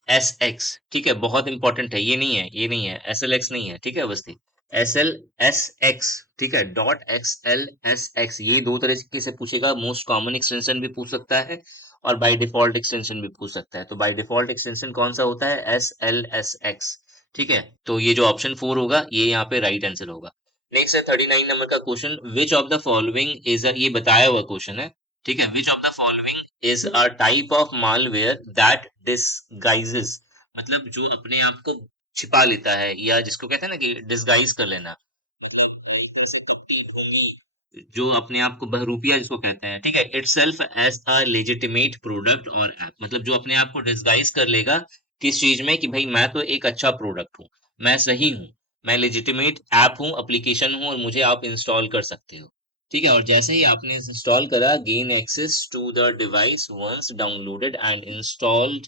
एस एक्स, ठीक है, बहुत इंपॉर्टेंट है, ये नहीं है, ये नहीं है, एस एल एक्स नहीं है, ठीक है Awasthi. S L S x, ठीक है, dot x L S x, ये दो तरीके से पूछेगा। मोस्ट कॉमन एक्सटेंशन भी पूछ सकता है और बाय डिफॉल्ट एक्सटेंशन भी पूछ सकता है। तो बाय डिफॉल्ट एक्सटेंशन कौन सा होता है? एस एल एस एक्स, ठीक है। तो ये जो ऑप्शन 4 होगा ये यहाँ पे राइट आंसर होगा। नेक्स्ट है 39 नंबर का question, which of the following is, ये बताया हुआ क्वेश्चन है, ठीक है। Which of the following is a type of malware that disguises, मतलब जो अपने आप को छिपा लेता है, या जिसको कहते हैं ना कि डिसगाइज कर लेना, जो अपने आप को बहरूपिया जिसको कहते हैं, ठीक है। Itself as a legitimate product और ऐप, मतलब जो अपने आप को डिसगाइज कर लेगा किस चीज में कि भाई मैं तो एक अच्छा प्रोडक्ट हूँ, मैं सही हूँ, मैं लेजिटिमेट ऐप हूँ, एप्लीकेशन हूँ और मुझे आप इंस्टॉल कर सकते हो, ठीक है। और जैसे ही आपने इंस्टॉल करा, gain access to the device once downloaded and installed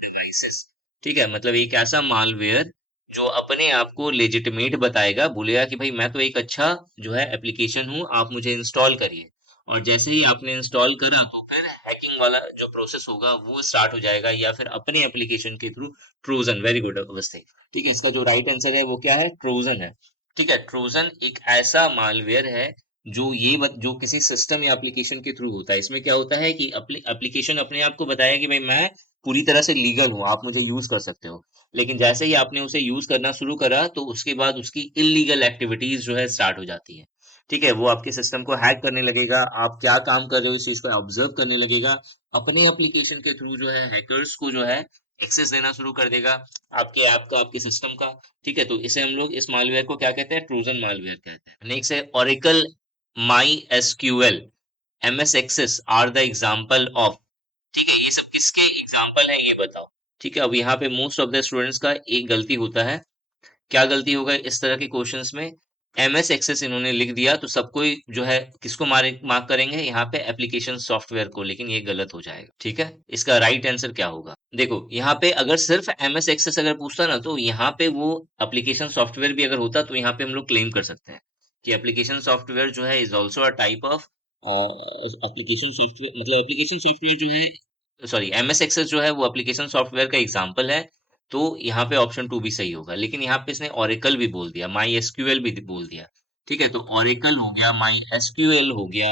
devices, ठीक है। मतलब एक ऐसा मालवेयर जो अपने आप को लेजिटिमेट बताएगा, बोलेगा कि भाई मैं तो एक अच्छा जो है एप्लीकेशन हूँ, आप मुझे इंस्टॉल करिए। और जैसे ही आपने इंस्टॉल करा तो फिर हैकिंग वाला जो प्रोसेस होगा वो स्टार्ट हो जाएगा, या फिर अपने एप्लीकेशन के through Trojan, very good Awasthi, ठीक है। इसका जो राइट आंसर है वो क्या है? ट्रोजन है, ठीक है। ट्रोजन एक ऐसा मालवेयर है जो जो किसी सिस्टम या एप्लीकेशन के थ्रू होता है। इसमें क्या होता है कि एप्लीकेशन अपने आप को बताया कि भाई मैं पूरी तरह से लीगल हूँ, आप मुझे यूज कर सकते हो। लेकिन जैसे ही आपने उसे यूज करना शुरू करा तो उसके बाद उसकी इलीगल एक्टिविटीज जो है स्टार्ट हो जाती है, ठीक है। वो आपके सिस्टम को हैक करने लगेगा, आप क्या काम कर रहे हो इस चीज को ऑब्जर्व करने लगेगा, अपने एप्लीकेशन के थ्रू जो है हैकर्स को जो है एक्सेस देना शुरू कर देगा, आपके ऐप का, आपके सिस्टम का, ठीक है। तो इसे हम लोग इस मालवेयर को क्या कहते हैं? ट्रोजन मालवेयर कहते हैं। नेक्स्ट है Oracle MySQL, MS Access are the example of, ठीक है। ये सब किसके एग्जाम्पल है ये बताओ, ठीक है। अब यहाँ पे मोस्ट ऑफ द स्टूडेंट्स का एक गलती होता है। क्या गलती होगा इस तरह के क्वेश्चंस में? एमएस एक्सेस इन्होंने लिख दिया तो सबको जो है किसको मार्क मार्क करेंगे यहाँ पे? एप्लीकेशन सॉफ्टवेयर को, लेकिन ये गलत हो जाएगा, ठीक है। इसका राइट आंसर क्या होगा? देखो यहाँ पे अगर सिर्फ एमएस एक्सेस अगर पूछता ना तो यहाँ पे वो एप्लीकेशन सॉफ्टवेयर भी अगर होता तो यहाँ पे हम लोग क्लेम कर सकते हैं कि एप्लीकेशन सॉफ्टवेयर जो है is also a type of application software, मतलब एप्लीकेशन सॉफ्टवेयर जो है, सॉरी एमएस एक्सेस जो है वो एप्लीकेशन सॉफ्टवेयर का एग्जांपल है। तो यहाँ पे ऑप्शन 2 भी सही होगा, लेकिन यहाँ पे इसने ओरेकल भी बोल दिया, माई एसक्यूएल भी बोल दिया, ठीक है। तो ओरेकल हो गया, माई एसक्यूएल हो गया,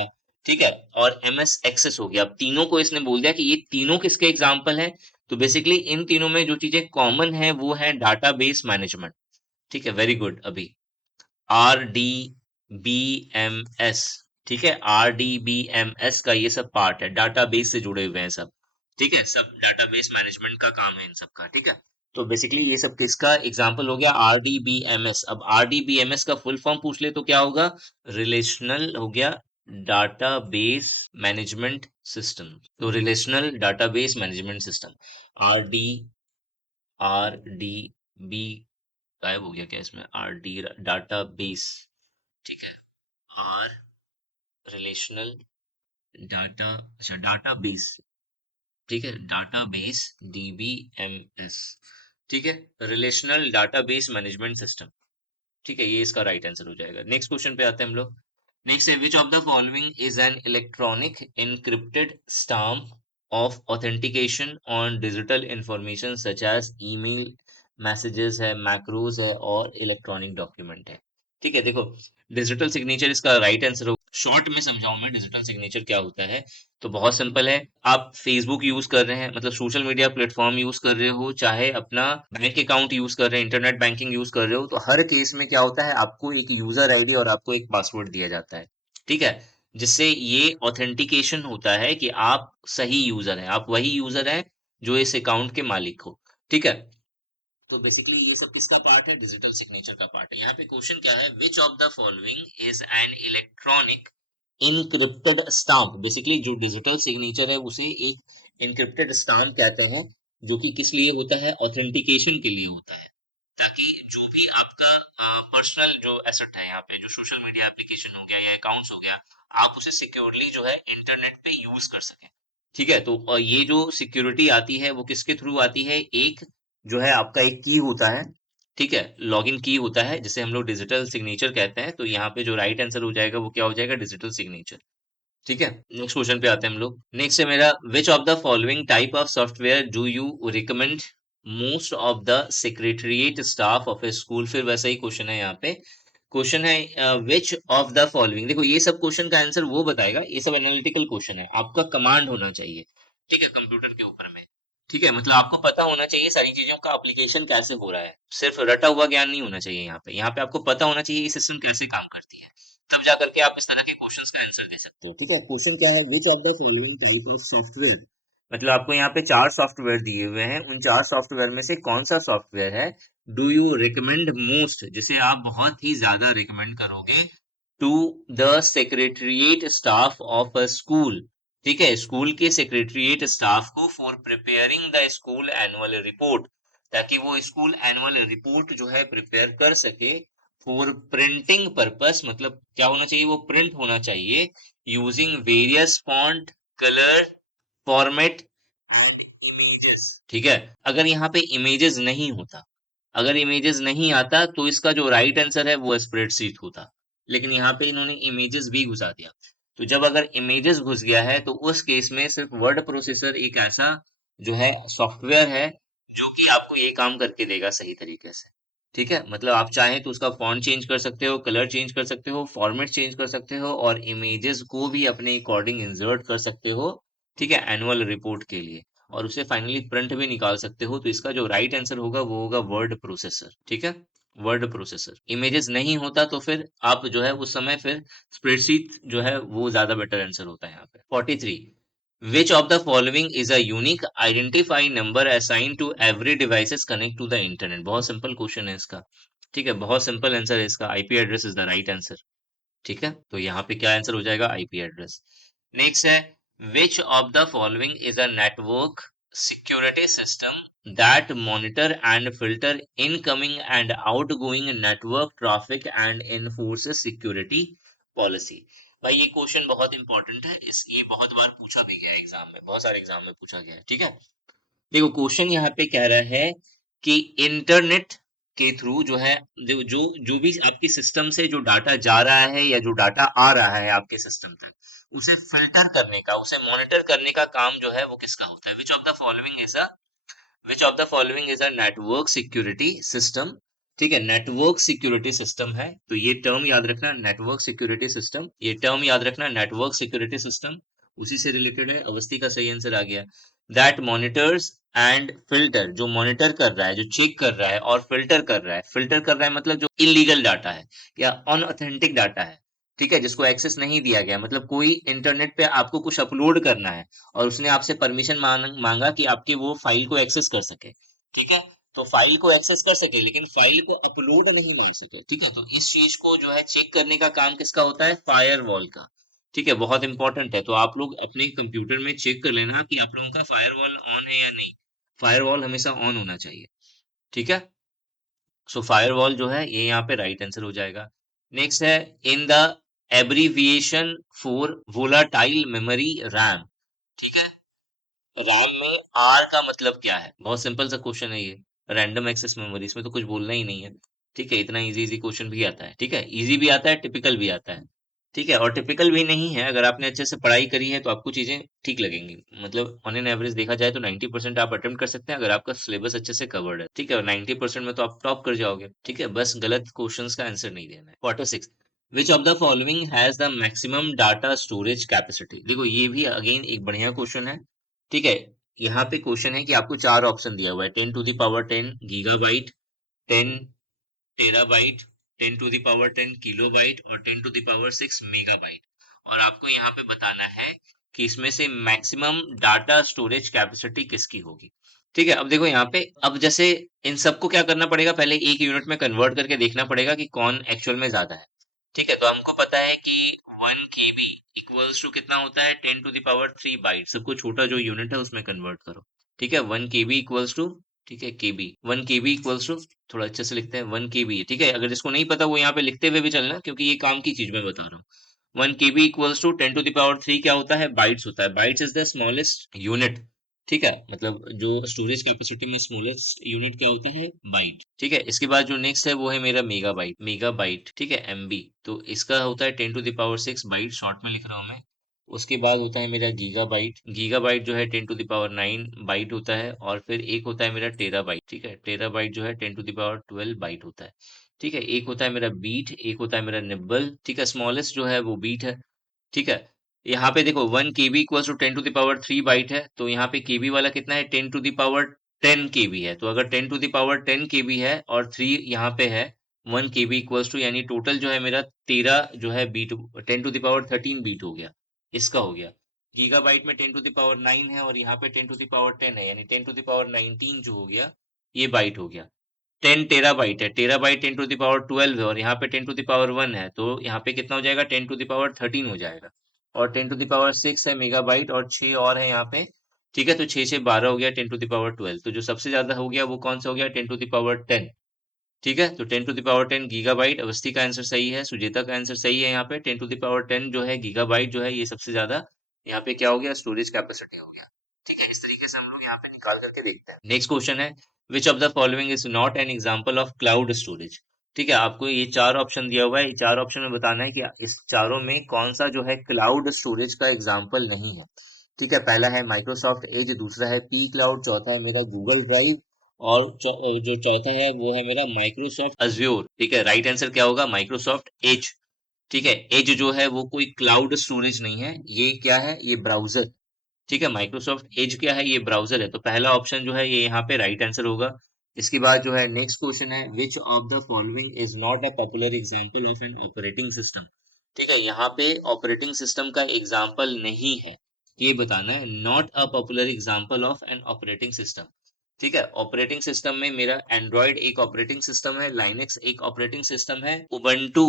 ठीक है, और एमएस एक्सेस हो गया। अब तीनों को इसने बोल दिया कि ये तीनों किसके एग्जाम्पल हैं? तो बेसिकली इन तीनों में जो चीजें कॉमन है वो है डाटाबेस मैनेजमेंट, ठीक है। वेरी गुड अभी, R D B M S, ठीक है। R D B M S का ये सब पार्ट है, डाटाबेस से जुड़े हुए हैं सब, ठीक है। सब डाटाबेस मैनेजमेंट का काम है इन सब का, ठीक है। तो बेसिकली ये सब किसका एग्जांपल हो गया, RDBMS। अब RDBMS का फुल फॉर्म पूछ ले तो क्या होगा, रिलेशनल हो गया डाटाबेस मैनेजमेंट सिस्टम। तो relational database management system, RDBMS गायब हो गया क्या इसमें, RD डाटाबेस, ठीक है, आर रिलेशनल डाटा, अच्छा डाटाबेस, ठीक है, डाटाबेस DBMS, ठीक है, रिलेशनल डाटाबेस मैनेजमेंट सिस्टम, ठीक है, ये इसका राइट आंसर हो जाएगा। नेक्स्ट क्वेश्चन पे आते हैं हम लोग। नेक्स्ट है, which of the following is an electronic encrypted stamp of authentication on digital information such as email, messages है, मैक्रोज है और इलेक्ट्रॉनिक डॉक्यूमेंट है। ठीक है, देखो डिजिटल सिग्नेचर इसका राइट आंसर हो। शॉर्ट में समझाऊं मैं डिजिटल सिग्नेचर क्या होता है, तो बहुत सिंपल है। आप फेसबुक यूज कर रहे हैं, मतलब सोशल मीडिया प्लेटफॉर्म यूज कर रहे हो, चाहे अपना बैंक अकाउंट यूज कर रहे हैं, इंटरनेट बैंकिंग यूज कर रहे हो, तो हर केस में क्या होता है, आपको एक यूजर आईडी और आपको एक पासवर्ड दिया जाता है, ठीक है, जिससे ये ऑथेंटिकेशन होता है कि आप सही यूजर हैं, आप वही यूजर हैं जो इस अकाउंट के मालिक हो, ठीक है। तो बेसिकली ये सब किसका पार्ट है, डिजिटल सिग्नेचर का पार्ट है। यहाँ पे क्वेश्चन क्या है, which of the following is an electronic encrypted stamp. Basically जो डिजिटल सिग्नेचर है उसे एक इनक्रिप्टेड स्टाम्प कहते हैं, जो कि किस लिए होता है, ऑथेंटिकेशन के लिए होता है, ताकि जो भी आपका पर्सनल जो एसेट है, यहाँ पे जो सोशल मीडिया एप्लीकेशन हो गया या अकाउंट्स हो गया, आप उसे सिक्योरली जो है इंटरनेट पे यूज कर सकें, ठीक है। तो ये जो सिक्योरिटी आती है वो किसके थ्रू आती है, एक जो है आपका एक की होता है, ठीक है, लॉगिन की होता है, जिसे हम लोग डिजिटल सिग्नेचर कहते हैं। तो यहाँ पे जो राइट आंसर हो जाएगा वो क्या हो जाएगा, डिजिटल सिग्नेचर, ठीक है। नेक्स्ट क्वेश्चन पे आते हैं हम लोग। नेक्स्ट है मेरा, विच of the following type of software do you recommend most of the secretariat staff of A school. फिर वैसा ही क्वेश्चन है यहाँ पे। क्वेश्चन है विच ऑफ द फॉलोइंग, देखो ये सब क्वेश्चन का आंसर वो बताएगा, ये सब एनालिटिकल क्वेश्चन है, आपका कमांड होना चाहिए, ठीक है, कंप्यूटर के ऊपर में, ठीक है, मतलब आपको पता होना चाहिए सारी चीजों का एप्लीकेशन कैसे हो रहा है, सिर्फ रटा हुआ ज्ञान नहीं होना चाहिए। यहाँ पे आपको पता होना चाहिए ये सिस्टम कैसे काम करती है, तब जा करके आप इस तरह के क्वेश्चंस का आंसर दे सकते हो, ठीक है। क्वेश्चन क्या है, which of the following type of software, मतलब आपको यहाँ पे चार सॉफ्टवेयर दिए हुए हैं, उन चार सॉफ्टवेयर में से कौन सा सॉफ्टवेयर है, डू यू रिकमेंड मोस्ट, जिसे आप बहुत ही ज्यादा रिकमेंड करोगे, to the secretariat staff of a school, ठीक है, स्कूल के सेक्रेटरिएट स्टाफ को, for preparing the school annual report, ताकि वो स्कूल एनुअल रिपोर्ट जो है प्रिपेयर कर सके, फॉर प्रिंटिंग पर्पस, मतलब क्या होना चाहिए, वो प्रिंट होना चाहिए, using various font, colour, format and images, ठीक है। अगर यहाँ पे इमेजेस नहीं होता, अगर इमेजेस नहीं आता तो इसका जो राइट आंसर है वो स्प्रेडशीट होता, लेकिन यहाँ पे इन्होंने इमेजेस भी घुसा दिया। तो जब अगर इमेजेस घुस गया है तो उस केस में सिर्फ वर्ड प्रोसेसर एक ऐसा जो है सॉफ्टवेयर है जो कि आपको ये काम करके देगा सही तरीके से, ठीक है। मतलब आप चाहें तो उसका फॉन्ट चेंज कर सकते हो, कलर चेंज कर सकते हो, फॉर्मेट चेंज कर सकते हो और इमेजेस को भी अपने अकॉर्डिंग इंसर्ट कर सकते हो, ठीक है, एनुअल रिपोर्ट के लिए, और उसे फाइनली प्रिंट भी निकाल सकते हो। तो इसका जो राइट आंसर होगा वो होगा वर्ड प्रोसेसर, ठीक है, वर्ड प्रोसेसर। इमेजेस नहीं होता तो फिर आप जो है उस समय फिर स्प्रेडशीट जो है वो ज्यादा बेटर आंसर होता है यहाँ पे। 43, which of the following is a unique identifying number assigned to every devices connect to the internet। बहुत सिंपल क्वेश्चन है इसका, ठीक है, बहुत सिंपल आंसर है इसका, IP address is the right answer, ठीक है। तो यहाँ पे क्या आंसर हो जाएगा, आईपी एड्रेस। नेक्स्ट है, which of the following is a network security system that monitor and filter incoming and outgoing network traffic and enforces security policy। भाई ये क्वेश्चन बहुत इंपॉर्टेंट है, इस ये बहुत बार पूछा भी गया है एग्जाम में, बहुत सारे एग्जाम में पूछा गया है, ठीक है। देखो क्वेश्चन यहाँ पे कह रहा है कि इंटरनेट के थ्रू जो है, जो जो जो भी आपकी सिस्टम से जो डाटा जा रहा है या जो डाटा आ रहा है आपके सिस्टम तक, उसे फिल्टर करने का, उसे मॉनिटर करने का काम जो है वो किसका होता है, which of the following is a network security system, ठीक है, नेटवर्क सिक्योरिटी सिस्टम है। तो ये टर्म याद रखना, नेटवर्क सिक्योरिटी सिस्टम, ये टर्म याद रखना, नेटवर्क सिक्योरिटी सिस्टम, उसी से रिलेटेड है। अवस्थी का सही आंसर आ गया। दैट मॉनिटर्स एंड फिल्टर, जो मॉनिटर कर रहा है, जो चेक कर रहा है और फिल्टर कर रहा है, फिल्टर कर रहा है मतलब जो इलीगल डाटा है या अनऑथेंटिक डाटा है, ठीक है, जिसको एक्सेस नहीं दिया गया, मतलब कोई इंटरनेट पे आपको कुछ अपलोड करना है और उसने आपसे परमिशन मांगा कि आपकी वो फाइल को एक्सेस कर सके, ठीक है, तो फाइल को एक्सेस कर सके लेकिन फाइल को अपलोड नहीं मार सके। ठीक है, तो इस चीज को जो है चेक करने का काम किसका होता है? फायरवॉल का। ठीक है, बहुत इंपॉर्टेंट है। तो आप लोग अपने कंप्यूटर में चेक कर लेना कि आप लोगों का फायरवॉल ऑन है या नहीं। फायरवॉल हमेशा ऑन होना चाहिए। ठीक है, सो फायरवॉल जो है ये यहाँ पे राइट आंसर हो जाएगा। नेक्स्ट है, in the abbreviation for volatile memory RAM. ठीक है, रैम में आर का मतलब क्या है? बहुत सिंपल सा क्वेश्चन है ये। रैंडम एक्सेस मेमोरी, इसमें तो कुछ बोलना ही नहीं है। ठीक है, इतना इजी इजी क्वेश्चन भी आता है। ठीक है, इजी भी आता है, टिपिकल भी आता है। ठीक है, और टिपिकल भी नहीं है, अगर आपने अच्छे से पढ़ाई करी है तो आपको चीजें ठीक लगेंगी। मतलब ऑन एन एवरेज देखा जाए तो 90% आप अटेम्प्ट कर सकते हैं अगर आपका सिलेबस अच्छे से कवर्ड है। ठीक है, और 90% में तो आप टॉप कर जाओगे। ठीक है, बस गलत क्वेश्चंस का आंसर नहीं देना है। Quarter 6, which of the following has the maximum data storage capacity? देखो ये भी अगेन एक बढ़िया क्वेश्चन है। ठीक है, यहाँ पे क्वेश्चन है कि आपको चार ऑप्शन दिया हुआ है, 10 to the power 10 gigabyte, 10 terabyte, 10 to the power 10 kilobyte और 10 to the power 6 मेगाबाइट। और आपको यहाँ पे बताना है कि इसमें से मैक्सिमम डाटा स्टोरेज कैपेसिटी किसकी होगी। ठीक है, अब देखो यहाँ पे, अब जैसे इन सबको क्या करना पड़ेगा, पहले एक यूनिट में कन्वर्ट करके देखना पड़ेगा कि कौन एक्चुअल में ज्यादा है। ठीक है, तो हमको पता है कि 1 KB इक्वल्स टू कितना होता है? 10 to the power 3 बाइट। सबको छोटा जो यूनिट है उसमें कन्वर्ट करो। ठीक है, 1 KB इक्वल्स टू, ठीक है, केबी, 1 KB इक्वल्स टू, थोड़ा अच्छे से लिखते हैं, 1 KB। ठीक है, अगर जिसको नहीं पता वो यहाँ पे लिखते हुए भी चलना, क्योंकि ये काम की चीज मैं बता रहा हूँ। 1 KB equals to 10 to the power 3 क्या होता है? बाइट्स होता है। Bytes is the smallest unit. ठीक है, मतलब जो स्टोरेज कैपेसिटी में स्मॉलेस्ट यूनिट क्या होता है? बाइट। ठीक है, इसके बाद जो नेक्स्ट है वो है मेरा मेगाबाइट। मेगाबाइट, ठीक है, MB। तो इसका होता है 10 to the power 6 byte, short में लिख रहा हूँ मैं। उसके बाद होता है मेरा गीगाबाइट। गीगाबाइट जो है 10 to the power 9 बाइट होता है। और फिर एक होता है मेरा टेराबाइट। ठीक है, टेराबाइट जो है 10 to the power 12 बाइट होता है। ठीक है, एक होता है मेरा बीट, एक होता है मेरा निब्बल। ठीक है, स्मॉलेस्ट जो है वो बीट है। ठीक है, यहाँ पे देखो 1 KB equals to 10 to the power 3 byte है, तो यहाँ पे केबी वाला कितना है? 10 to the power 10 KB है। तो अगर 10 to the power 10 KB है और 3 यहाँ पे है, 1 KB इक्वल्स टू, यानी टोटल जो है मेरा 13 जो है bit, 10 to the power 13 bit हो गया। इसका हो गया। गीगाबाइट में 10 to the power 9 है और यहाँ पे 10 to the power 10 है, यानी 10 to the power 19 जो हो गया, ये बाइट हो गया। 10 टेराबाइट है, टेराबाइट 10 to the power 12 है और यहाँ पे 10 to the power 1 है, तो यहाँ पे कितना हो जाएगा? 10 to the power 13 हो जाएगा। और 10 to the power 6 है मेगाबाइट और 6 और है यहाँ पे। ठीक है, तो 6 से 12 हो गया 10 to the power 12। तो जो सबसे ज्यादा हो गया वो कौन सा हो गया? 10 to the power 10। ठीक है, तो 10 to the power 10 gigabyte. Awasthi का आंसर सही है, सुजेता का आंसर सही है। यहाँ पे 10 to the power 10 जो है गीगाबाइट जो है, ये सबसे ज्यादा यहाँ पे क्या हो गया? स्टोरेज कैपेसिटी हो गया। ठीक है, इस तरीके से हम लोग यहाँ पे निकाल करके देखते हैं। नेक्स्ट क्वेश्चन है, which of the following is not an example of cloud storage? ठीक है, आपको ये चार ऑप्शन दिया हुआ है, ये चार ऑप्शन में बताना है कि इस चारों में कौन सा जो है क्लाउड स्टोरेज का एग्जाम्पल नहीं है। ठीक है, पहला है माइक्रोसॉफ्ट एज, दूसरा है पी क्लाउड, चौथा है मेरा गूगल ड्राइव, और जो चौथा है वो है मेरा माइक्रोसॉफ्ट अज्योर। ठीक है, राइट आंसर क्या होगा? Microsoft Edge. ठीक है, एज जो है वो कोई क्लाउड स्टोरेज नहीं है, ये क्या है? ये ब्राउजर। ठीक है, माइक्रोसॉफ्ट एज क्या है? ये ब्राउजर है। तो पहला ऑप्शन जो है ये यहाँ पे राइट आंसर होगा। इसके बाद जो है नेक्स्ट क्वेश्चन है, which of the following is not a popular example of an operating system? ठीक है, यहाँ पे ऑपरेटिंग सिस्टम का एग्जांपल नहीं है, ये बताना है। Not a popular example of an operating system. ठीक है, ऑपरेटिंग सिस्टम में मेरा एंड्रॉयड एक ऑपरेटिंग सिस्टम है, लाइनेक्स एक ऑपरेटिंग सिस्टम है, उबंटू,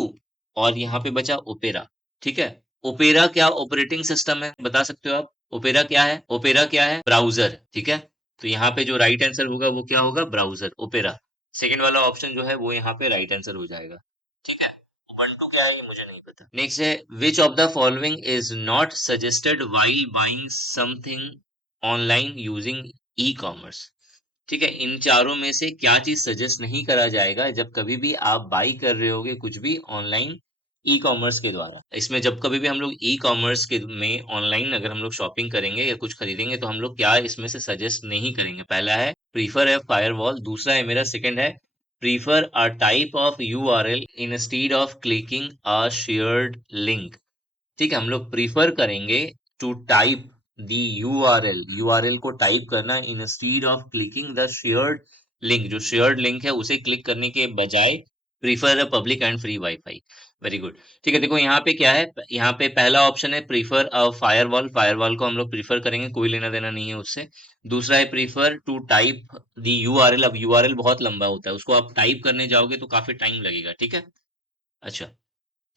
और यहाँ पे बचा ओपेरा। ठीक है, ओपेरा क्या ऑपरेटिंग सिस्टम है, बता सकते हो आप? ओपेरा क्या है? ओपेरा क्या है? ब्राउजर। ठीक है, तो यहाँ पे जो राइट आंसर होगा वो क्या होगा? Browser, opera. सेकंड वाला ऑप्शन जो है वो यहाँ पे राइट आंसर हो जाएगा। ठीक है, उबंटू क्या है ये मुझे नहीं पता। नेक्स्ट है, which of the following is not suggested while buying something online using e commerce? ठीक है, इन चारों में से क्या चीज सजेस्ट नहीं करा जाएगा जब कभी भी आप बाई कर रहे होगे कुछ भी ऑनलाइन ई कॉमर्स के द्वारा? इसमें जब कभी भी हम लोग ई कॉमर्स के में ऑनलाइन अगर हम लोग शॉपिंग करेंगे या कुछ खरीदेंगे तो हम लोग क्या इसमें से सजेस्ट नहीं करेंगे? पहला है प्रीफर है फायरवॉल, दूसरा है मेरा सेकंड है prefer a type of URL instead of clicking a shared link. ठीक है, हम लोग प्रीफर करेंगे to type the URL, URL को टाइप करना instead of clicking the shared link, जो शेयर्ड लिंक है उसे क्लिक करने के बजाय prefer a public and free WiFi. Very good. ठीक है, देखो यहाँ पे क्या है, यहाँ पे पहला ऑप्शन है प्रीफर अ फायरवॉल। फायरवॉल को हम लोग प्रीफर करेंगे, कोई लेना देना नहीं है उससे। दूसरा है prefer to type the URL. अब यूआरएल बहुत लंबा होता है, उसको आप टाइप करने जाओगे तो काफी टाइम लगेगा, ठीक है। अच्छा,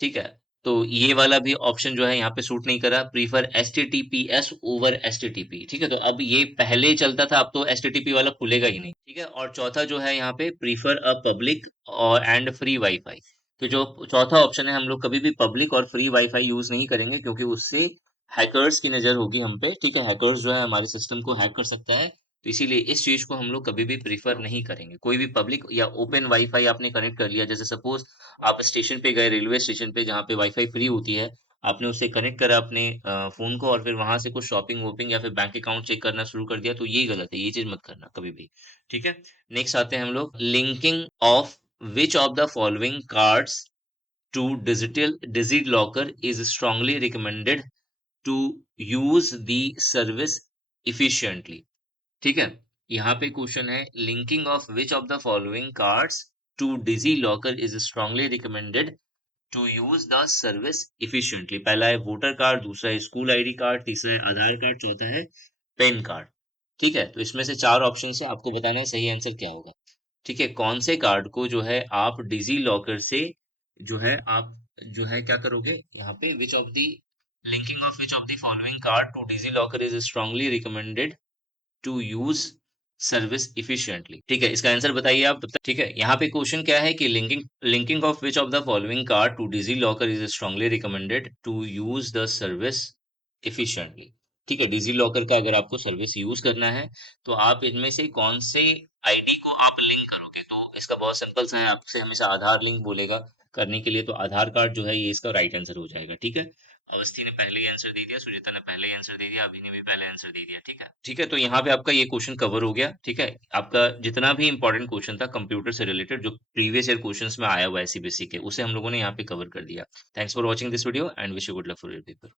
ठीक है। तो ये वाला भी ऑप्शन जो है यहाँ पे सूट नहीं करा, प्रीफर HTTPS ओवर HTTP। ठीक है, तो अब ये पहले चलता था, अब तो HTTP वाला खुलेगा ही नहीं, ठीक है। और चौथा जो है यहाँ पे प्रीफर अ पब्लिक और एंड फ्री वाईफाई। तो जो चौथा ऑप्शन है, हम लोग कभी भी पब्लिक और फ्री वाईफाई यूज नहीं करेंगे, क्योंकि उससे हैकर्स की नजर होगी हम पे, ठीक है। हैकर्स जो है हमारे सिस्टम को हैक कर सकता है, तो इसीलिए इस चीज को हम लोग कभी भी प्रीफर नहीं करेंगे। कोई भी पब्लिक या ओपन वाईफाई आपने कनेक्ट कर लिया, जैसे सपोज आप स्टेशन पे गए, रेलवे स्टेशन पे जहाँ पे वाईफाई फ्री होती है, आपने उससे कनेक्ट करा अपने फोन को, और फिर वहां से कुछ शॉपिंग वोपिंग या फिर बैंक अकाउंट चेक करना शुरू कर दिया, तो ये गलत है, ये चीज मत करना कभी भी, ठीक है। नेक्स्ट आते हैं हम लोग, linking of which of the following cards to digit locker is strongly recommended to use the service efficiently. ठीक है, यहाँ पे क्वेश्चन है, linking of which of the following cards to DigiLocker is strongly recommended to use the service efficiently. पहला है voter card, दूसरा है school ID card, तीसरा है आधार कार्ड, चौथा है पैन कार्ड। ठीक है, तो इसमें से चार ऑप्शन है, आपको बताना है सही आंसर क्या होगा। ठीक है, कौन से कार्ड को जो है आप डिजी लॉकर से जो है आप जो है क्या करोगे, यहाँ पे which of the linking of which of the following card to DigiLocker is strongly recommended to use service efficiently. ठीक है, इसका आंसर बताइए आप तब तक। ठीक है, यहाँ पे क्वेश्चन क्या है कि linking of which of the following card to DigiLocker is strongly recommended to use the service efficiently. ठीक है, डिजी लॉकर का अगर आपको सर्विस यूज करना है, तो आप इनमें से कौन से आईडी को आप लिंक करोगे। तो इसका बहुत सिंपल सा है, आपसे हमेशा आधार लिंक बोलेगा करने के लिए, तो आधार कार्ड जो है ये इसका राइट आंसर हो जाएगा। ठीक है, अवस्थी ने पहले ही आंसर दे दिया, सुजाता ने पहले ही आंसर दे दिया, अभी ने भी पहले आंसर दे दिया। ठीक है, ठीक है, तो यहाँ पे आपका ये क्वेश्चन कवर हो गया। ठीक है, आपका जितना भी इंपॉर्टेंट क्वेश्चन था कंप्यूटर से रिलेटेड, जो प्रीवियस ईयर क्वेश्चंस में आया हुआ है सीबीएसई के, उसे हम लोगों ने यहाँ पे कवर कर दिया। Thanks for watching this video and wish you good luck for your paper.